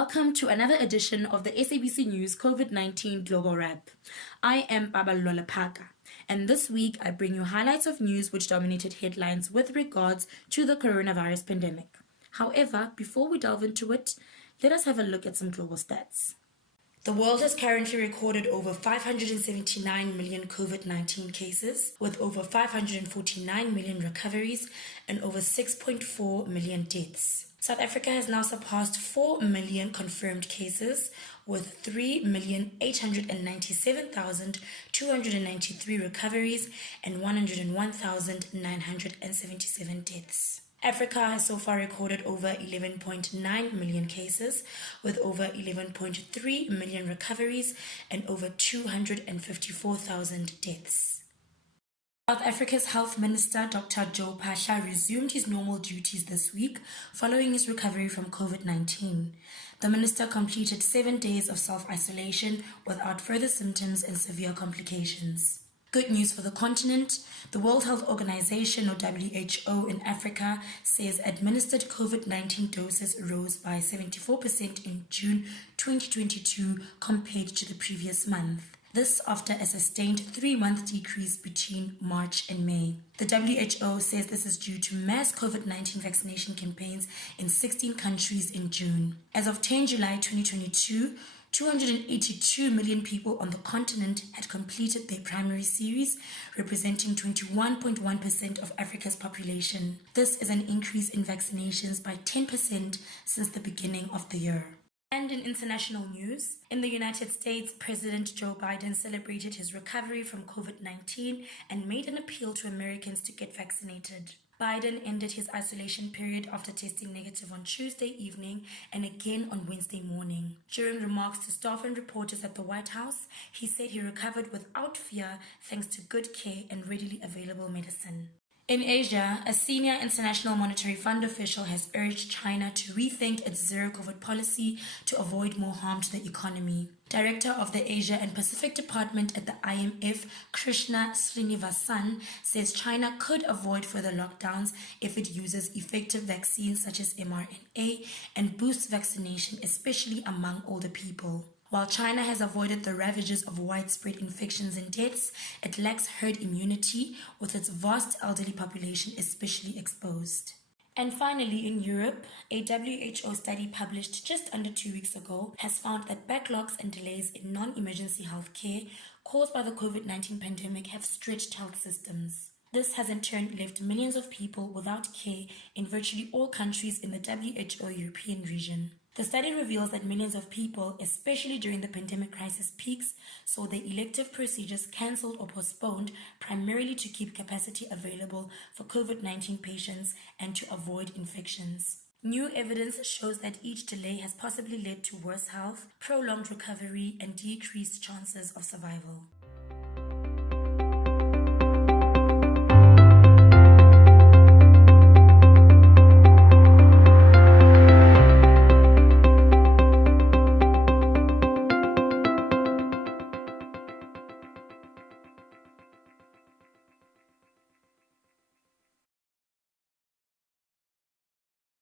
Welcome to another edition of the SABC News COVID-19 Global Wrap. I am Babalula Paka, and this week I bring you highlights of news which dominated headlines with regards to the coronavirus pandemic. However, before we delve into it, let us have a look at some global stats. The world has currently recorded over 579 million COVID-19 cases, with over 549 million recoveries and over 6.4 million deaths. South Africa has now surpassed 4 million confirmed cases, with 3,897,293 recoveries and 101,977 deaths. Africa has so far recorded over 11.9 million cases, with over 11.3 million recoveries and over 254,000 deaths. South Africa's Health Minister Dr. Joe Phaahla resumed his normal duties this week following his recovery from COVID-19. The minister completed 7 days of self-isolation without further symptoms and severe complications. Good news for the continent. The World Health Organization, or WHO, in Africa says administered COVID-19 doses rose by 74% in June 2022 compared to the previous month. This after a sustained 3-month decrease between March and May. The WHO says this is due to mass COVID-19 vaccination campaigns in 16 countries in June. As of 10 July 2022, 282 million people on the continent had completed their primary series, representing 21.1% of Africa's population. This is an increase in vaccinations by 10% since the beginning of the year. And in international news, in the United States, President Joe Biden celebrated his recovery from COVID-19 and made an appeal to Americans to get vaccinated. Biden ended his isolation period after testing negative on Tuesday evening and again on Wednesday morning. During remarks to staff and reporters at the White House, he said he recovered without fear thanks to good care and readily available medicine. In Asia, a senior International Monetary Fund official has urged China to rethink its zero-COVID policy to avoid more harm to the economy. Director of the Asia and Pacific Department at the IMF, Krishna Srinivasan, says China could avoid further lockdowns if it uses effective vaccines such as mRNA and boosts vaccination, especially among older people. While China has avoided the ravages of widespread infections and deaths, it lacks herd immunity, with its vast elderly population especially exposed. And finally, in Europe, a WHO study published just under 2 weeks ago has found that backlogs and delays in non-emergency health care caused by the COVID-19 pandemic have stretched health systems. This has in turn left millions of people without care in virtually all countries in the WHO European region. The study reveals that millions of people, especially during the pandemic crisis peaks, saw their elective procedures cancelled or postponed primarily to keep capacity available for COVID-19 patients and to avoid infections. New evidence shows that each delay has possibly led to worse health, prolonged recovery, and decreased chances of survival.